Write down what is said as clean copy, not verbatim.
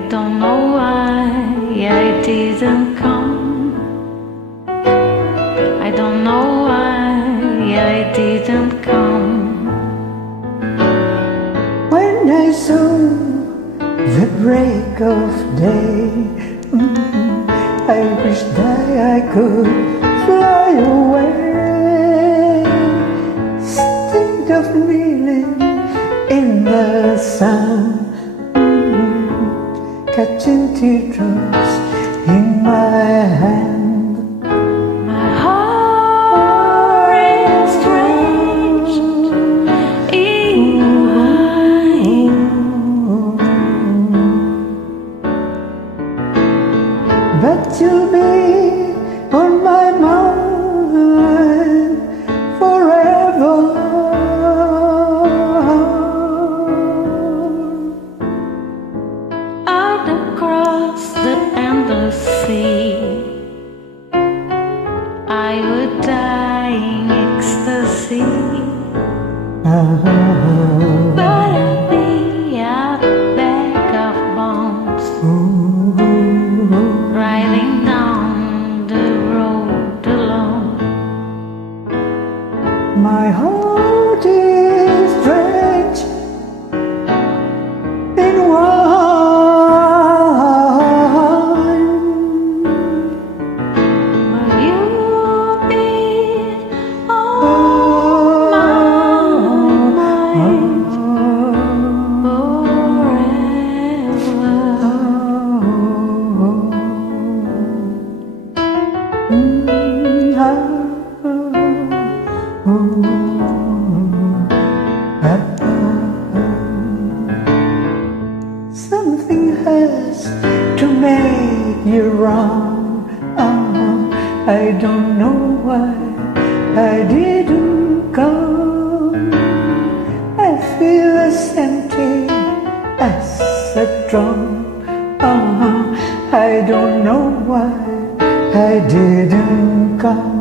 I don't know why I didn't come. I don't know why I didn't come. When I saw the break of day, I wish that I could fly away, instead of kneeling in the sun, catching teardrops in my hand. My heart is drenched in wine, but you'll be on my mind forever. out across the endless sea, I would die in ecstasy. But I'd be a bag of bones, riding down the road alone. My heart is drenched in wine. Will you be on my mind Something has to make you wrong. I don't know why I didn't come. I feel as empty as a drum. I don't know why I didn't come.